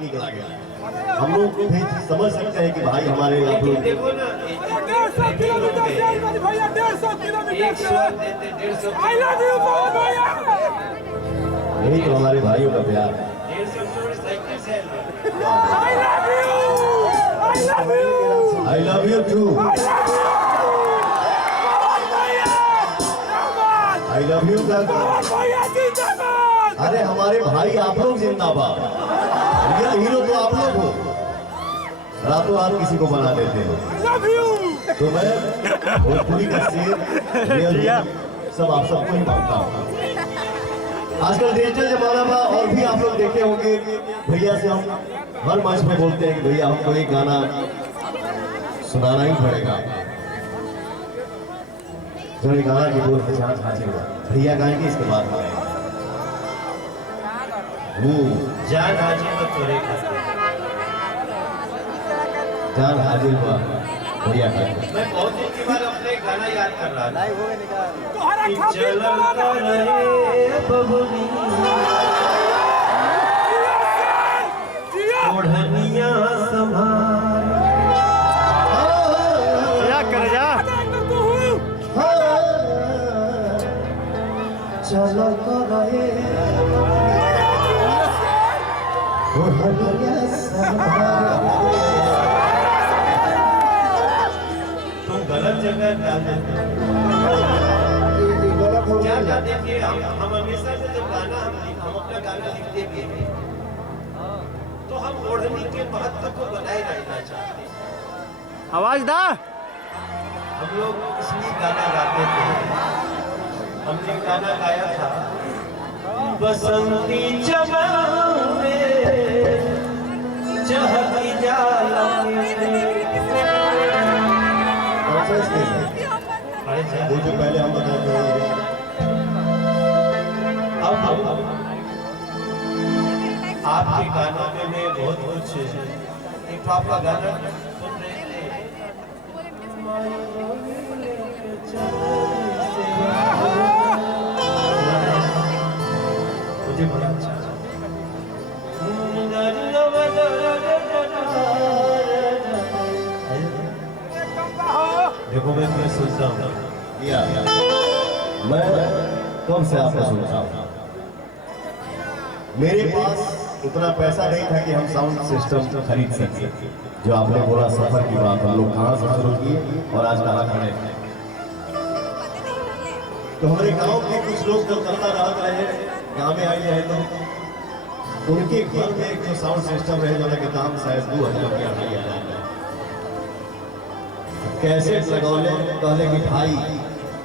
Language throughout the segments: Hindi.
निकला गया। हम लोग भी समझ सकते हैं कि भाई हमारे आप लोग देखो ना 150 किलोमीटर भैया 150 किलोमीटर आई लव यू भैया। यही तो हमारे भाइयों का प्यार है। I love you I love you too. I love you भैया जिंदाबाद। अरे हमारे भाई आप लोग जिंदाबाद। रियल हीरो तो आप लोग हो, रातों रात किसी को बना देते हो। तो मैं भोजपुरी का शेर रियल सब आप सबको ही मानता हूँ। आजकल डिजिटल जमाना में और भी आप लोग देखे होंगे भैया से हम हर मंच में बोलते हैं कि भैया हमको एक गाना सुनाना ही पड़ेगा। जो ये गाना की बोल पहचान हाजिर हुआ भैया गाएंगे, इसके बाद गाएंगे जान हाजिर तो थोड़े जान हाजिर हुआ भैया गाएंगे। मैं बहुत दिन के बाद अपने गाना याद कर रहा था। ओढ़निया संभाल कर जा चलो तुम गलत जगह डाल देते क्या कहते हैं कि हम हमेशा से जब गाना हम अपना गाना लिखते भी हैं तो हम ओढ़नी के महत्व को बनाए रखना चाहते हैं। आवाज दा। हम लोग इसलिए गाना गाते थे। हमने गाना गाया था बसंती चमन में चहकी जाला वो जो पहले हम बताते हैं। अब आपके गानों में मैं बहुत कुछ एक आपका गाना सुन रहे थे मुझे बड़ा अच्छा देखो मैं सोचता हूँ मैं कब से आपको सुनता हूँ। मेरे पास उतना पैसा नहीं था कि हम साउंड सिस्टम खरीद सके। जो आपने बोला सफर की बात, हम लोग कहाँ से शुरू किए और आज कहाँ खड़े हैं। तो हमारे गांव के कुछ लोग जब चलता रहे गाँव में आए हैं तो उनके घर में एक जो साउंड सिस्टम रहे जो के दाम शायद 2000 रुपया दिया जाएगा। कैसे लगौले कहले कि भाई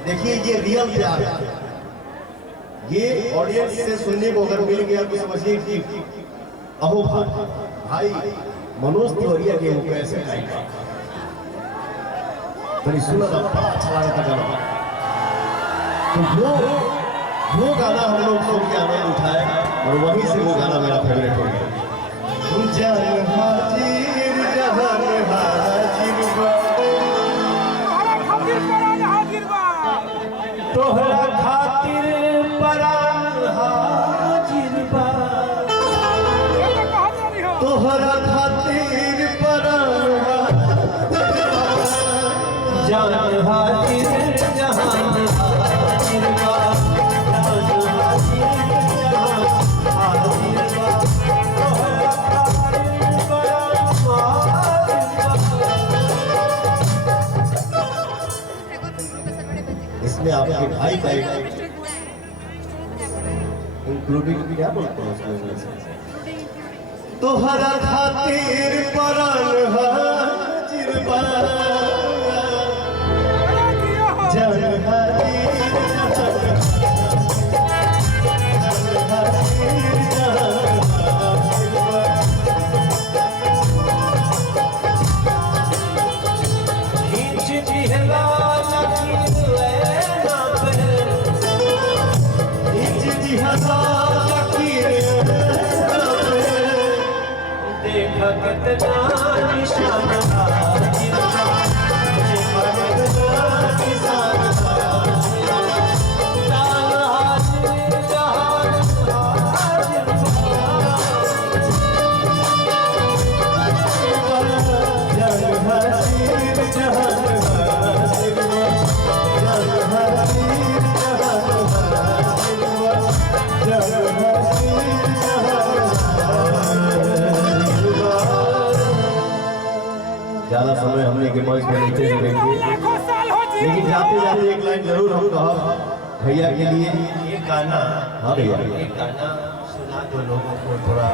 देखिए ये रियल प्यार है। ये ऑडियंस से सुनने को अगर मिल गया तो समझिए कि अहो भाई मनोज तिवारी के वो कैसे गाएगा। बड़ी सुंदर बड़ा अच्छा लगा था गाना। तो वो गाना हम लोग सुन के आनंद उठाए और वहीं से वो गाना मेरा फेवरेट हो गया। जहान हाजिर तोहरा खातिर परान हाजिर बा तोहरा खातिर परान जान हाजिर जहान हाजिर बा इसमें आपके भाई का इंक्लूडिंग क्या बोलते हैं उसमें तोहरा खातिर परान हाजिर बा जान कितना निशान हाजिर बा के मंच पर नीचे से देंगे, लेकिन जाते जाते एक लाइन जरूर हम कहा भैया के लिए। ये गाना, हाँ भैया, ये गाना सुना दो लोगों को थोड़ा।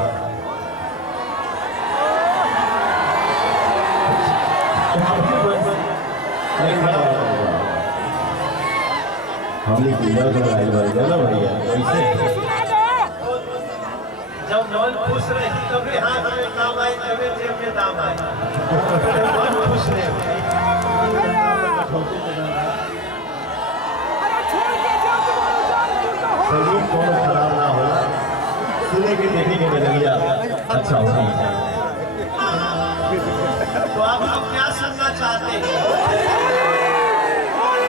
हमने पूजा का राइल बन गया ना भैया, कैसे जब मन खुश रही तभी हाथ में काम आए, तभी जेब में दाम आए। मन खुश रहे, शरीर कौन खराब ना हो, सुने के देखेंगे नजरिया अच्छा होगा। तो आप लोग क्या सुनना चाहते हैं?